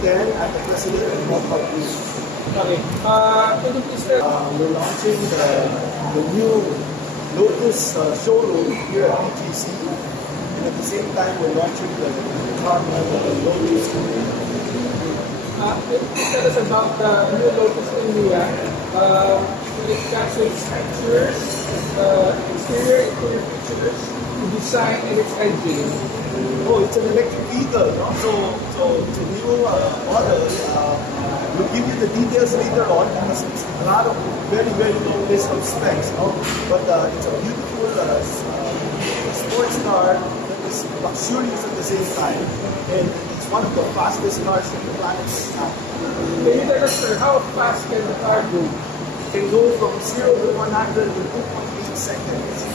10 at the President and Mobile Group. Okay. Could you please tell? We're launching the new Lotus showroom here at BGC. And at the same time, we're launching the car model, the Lotus. Could you please tell us about the new Lotus India? It captures features, exterior, interior features, design, and its engine. Oh, it's an electric vehicle, no? So it's a new model. We'll give you the details later on because it's a lot of very, very low list of specs, no? But it's a beautiful sports car that is luxurious at the same time. And it's one of the fastest cars on the planet right now. Can you tell us, sir, how fast can the car go? It can go from 0 to 100 in 2.8 seconds.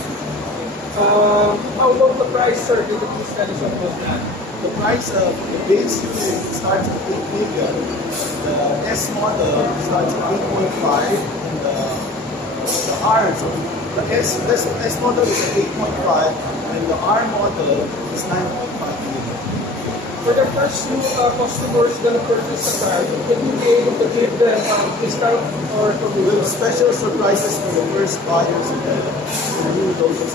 How about the price, sir? Can you please tell us about that? The price of the base unit starts at 8 million. The S model starts at 8.5, and the R, so the S model is at 8.5, and the R model is 9.5 million. For the first few customers going to purchase a car, will you be able to give them discount or With special surprises for the first buyers of the new Lotus.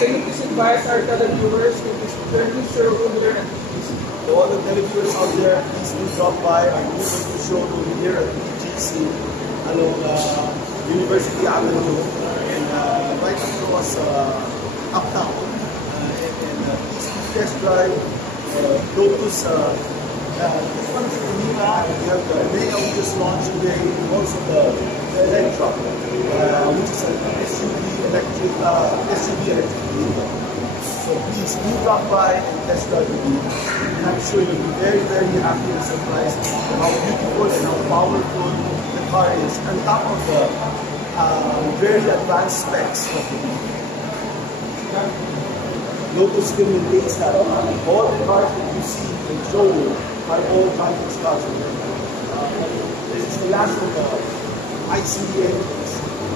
can you please invite our televiewers to this new showroom here at BGC? To all the televiewers out there, please do drop by our new Lotus showroom here at BGC along University Avenue and right across uptown. Please test drive Lotus. This one is the Nina, and we have the Neo we just launched today, and also the Electra, which is an SUV electric vehicle. So please do drop by and test drive the vehicle. And I'm sure you'll be very, very happy and surprised at how beautiful and how powerful the car is, on top of the very advanced specs of the vehicle. Lotus still maintains that all the cars that you see in the showroom are all Chinese cars. This is the last of the ICE engines.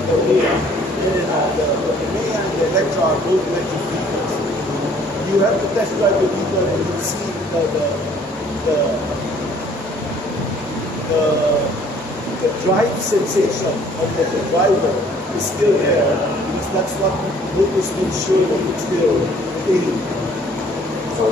The Mia and the Electra are both electric vehicles. You have to test drive the vehicle and you'll see the drive sensation of the driver is still there, because that's what Lotus will show that it's still feeling. So,